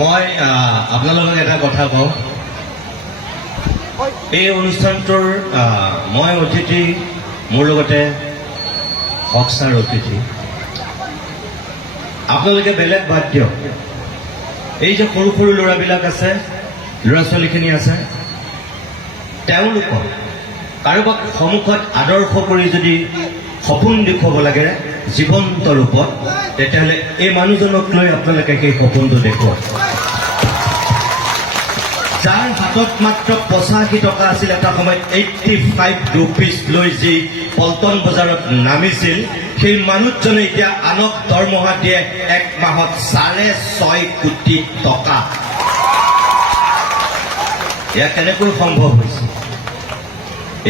মই আপোনালোকক এটা কথা কওঁ, এই অনুষ্ঠানটোৰ মই অতিথি, মোৰ লগতে হক ছাৰ অতিথি। আপোনালোকে বেলেগ বাদ দিয়ক, এই যে সৰু সৰু ল'ৰাবিলাক আছে, ল'ৰা ছোৱালীখিনি আছে, তেওঁলোকক কাৰোবাক সন্মুখত আদৰ্শ কৰি যদি সপোন দেখুৱাব লাগে জীৱন্ত ৰূপত, তেতিয়াহ'লে এই মানুহজনক লৈ আপোনালোকে সেই সপোনটো দেখুৱাওক। যাৰ হাতত মাত্ৰ 85 টকা আছিল, এটা সময়ত 85 ৰুপিজ লৈ যি পল্টন বজাৰত নামিছিল, সেই মানুহজনে এতিয়া আনক দৰমহা দিয়ে 1 মাহত 6.5 কোটি টকা। এয়া কেনেকৈ সম্ভৱ হৈছে?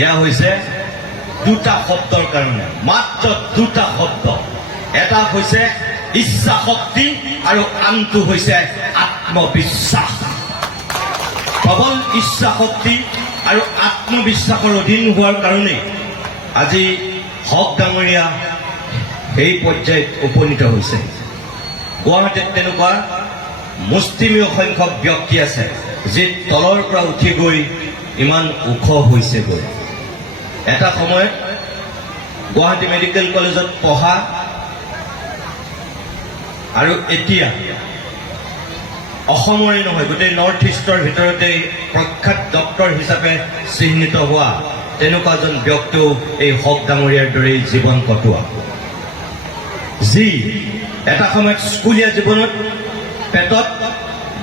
এয়া হৈছে দুটা শব্দৰ কাৰণে, মাত্ৰ দুটা শব্দ। এটা হৈছে ইচ্ছা শক্তি আৰু আনটো হৈছে আত্মবিশ্বাস। প্ৰবল ইচ্ছা শক্তি আৰু আত্মবিশ্বাসৰ অধীন হোৱাৰ কাৰণেই আজি হক ডাঙৰীয়া সেই পৰ্যায়ত উপনীত হৈছে। গুৱাহাটীত তেনেকুৱা মুষ্টিমেয় সংখ্যক ব্যক্তি আছে যি তলৰ পৰা উঠি গৈ ইমান ওখ হৈছেগৈ। এটা সময়ত গুৱাহাটী মেডিকেল কলেজত পঢ়া আৰু এতিয়া অসমৰে নহয়, গোটেই নৰ্থ ইষ্টৰ ভিতৰতে প্ৰখ্যাত ডক্তৰ হিচাপে চিহ্নিত হোৱা তেনেকুৱা এজন ব্যক্তিও এই হক ডাঙৰীয়াৰ দৰেই জীৱন কটোৱা, যি এটা সময়ত স্কুলীয়া জীৱনত পেটত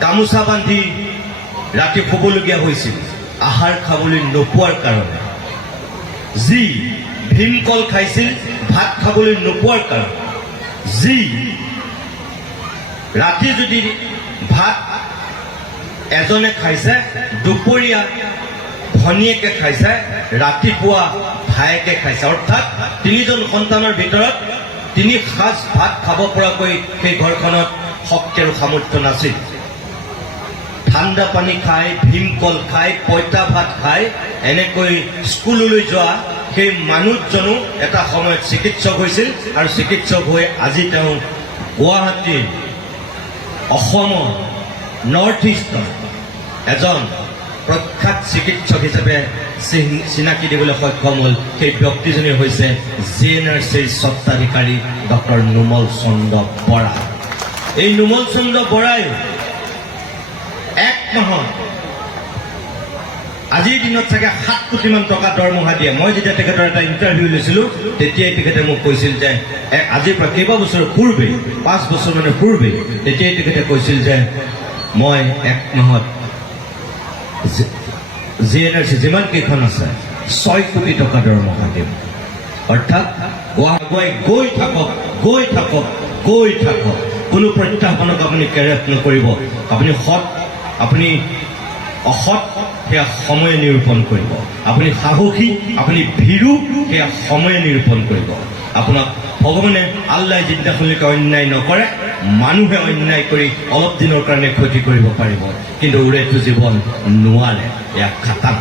গামোচা বান্ধি ৰাতি শুবলগীয়া হৈছিল আহাৰ খাবলৈ নোপোৱাৰ কাৰণে, যি ভীমকল খাইছিল ভাত খাবলৈ নোপোৱাৰ কাৰণে, যি ৰাতি যদি ভাত এজনে খাইছে, দুপৰীয়া ভনীয়েকে খাইছে, ৰাতিপুৱা ভায়েকে খাইছে। অৰ্থাৎ 3জন সন্তানৰ ভিতৰত 3 সাঁজ ভাত খাব পৰাকৈ সেই ঘৰখনত শক্তি আৰু সামৰ্থ্য নাছিল। ঠাণ্ডা পানী খাই, ভীমকল খাই, পঁইতা ভাত খাই এনেকৈ স্কুললৈ যোৱা সেই মানুহজনো এটা সময়ত চিকিৎসক হৈছিল আৰু চিকিৎসক হৈ আজি তেওঁ গুৱাহাটীৰ, অসমৰ, নৰ্থ ইষ্টৰ এজন প্ৰখ্যাত চিকিৎসক হিচাপে চিনাকি দিবলৈ সক্ষম হ'ল। সেই ব্যক্তিজনেই হৈছে GNRCৰ স্বত্বাধিকাৰী ডক্টৰ নোমল চন্দ্ৰ বৰা। এই নোমল চন্দ্ৰ বৰাই 1 মাহত আজিৰ দিনত চাগে 7 কোটিমান টকা দৰমহা দিয়ে। মই যেতিয়া তেখেতৰ এটা ইণ্টাৰভিউ লৈছিলোঁ, তেতিয়াই তেখেতে মোক কৈছিল যে আজিৰ পৰা কেইবা বছৰ পূৰ্বে, 5 বছৰমানৰ পূৰ্বে, তেতিয়াই তেখেতে কৈছিল যে মই 1 মাহত GNRC যিমান কেইখন আছে 6 কোটি টকা দৰমহা দিম। অৰ্থাৎ গুৱাহাটী গৈ থাকক, গৈ থাকক, গৈ থাকক, কোনো প্ৰত্যাহ্বানক আপুনি কেৰেপ নকৰিব। আপুনি সৎ, আপুনি অসৎ, সেয়া সময়ে নিৰূপণ কৰিব। আপুনি সাহসী, আপুনি ভীৰু, সেয়া সময়ে নিৰূপণ কৰিব। আপোনাক ভগৱানে আল্লাই যিদিনাখনলৈকে অন্যায় নকৰে, মানুহে অন্যায় কৰি অলপ দিনৰ কাৰণে ক্ষতি কৰিব পাৰিব, কিন্তু উৰেটো জীৱন নোৱাৰে। এয়া খাটাং।